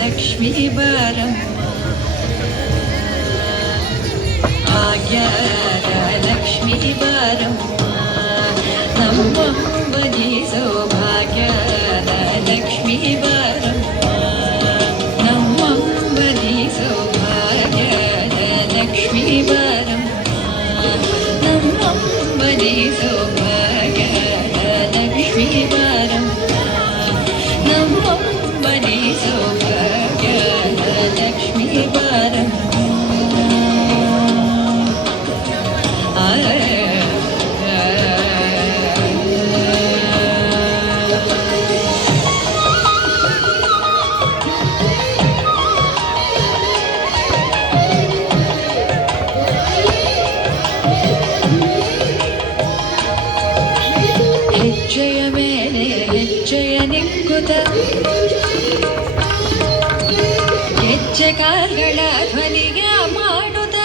ಲಕ್ಷ್ಮೀ ಬಾರಮ್ಮ ಭಾಗ್ಯದ ಲಕ್ಷ್ಮೀ ಬಾರಮ್ಮ ನಮ್ಮಂಬನಿ ಸೌಭಾಗ್ಯದ ಲಕ್ಷ್ಮೀ ಬಾರಮ್ಮ ನಮ್ಮಂಬನಿ ಸೌಭಾಗ್ಯದ ಲಕ್ಷ್ಮೀ ಬಾರಮ್ಮ ನಮ್ಮಂಬನಿ ಸೌಭಾಗ್ಯದ ಲಕ್ಷ್ಮೀ ಬಾರಮ್ಮ ನಮ್ಮಂಬನಿ ಸೌಭಾಗ್ಯದ ಲಕ್ಷ್ಮೀ ಬಾರಮ್ಮ ಹೆಜ್ಜೆಯ ಮೇಲೆ ಹೆಜ್ಜೆಯ ನಿಕ್ಕುತ ಹೆಜ್ಜೆ ಕಾಲ್ಗಳ ಧ್ವನಿಗೆ ಮಾಡುತ್ತ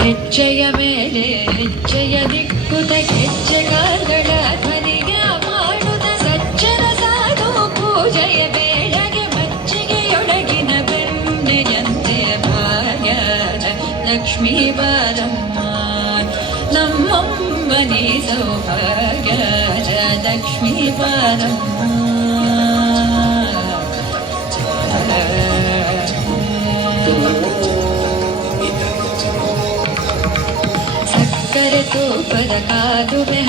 ಹೆಜ್ಜೆಯ ಮೇಲೆ ಹೆಜ್ಜೆಯ ನಿಕ್ಕುತ ಹೆಜ್ಜೆ ಕಾಲ್ಗಳ ಧ್ವನಿಗೆ ಮಾಡುತ್ತ ಸಜ್ಜನ ಸಾಧು ಪೂಜೆಯ ಬೇಳೆಗೆ ಮಜ್ಜಿಗೆಯೊಳಗಿನ ಬೆಣ್ಣೆಯಂತೆ ಭಾಗ್ಯದ ಲಕ್ಷ್ಮೀ ಬಾರಮ್ಮ ನಮ್ಮಂಬನಿ ಸೌಭಾಗ್ಯದ ಲಕ್ಷ್ಮೀ ಬಾರಮ್ಮ ಸಕ್ಕರೆ ತೂಪದ ಕಾದುವೆ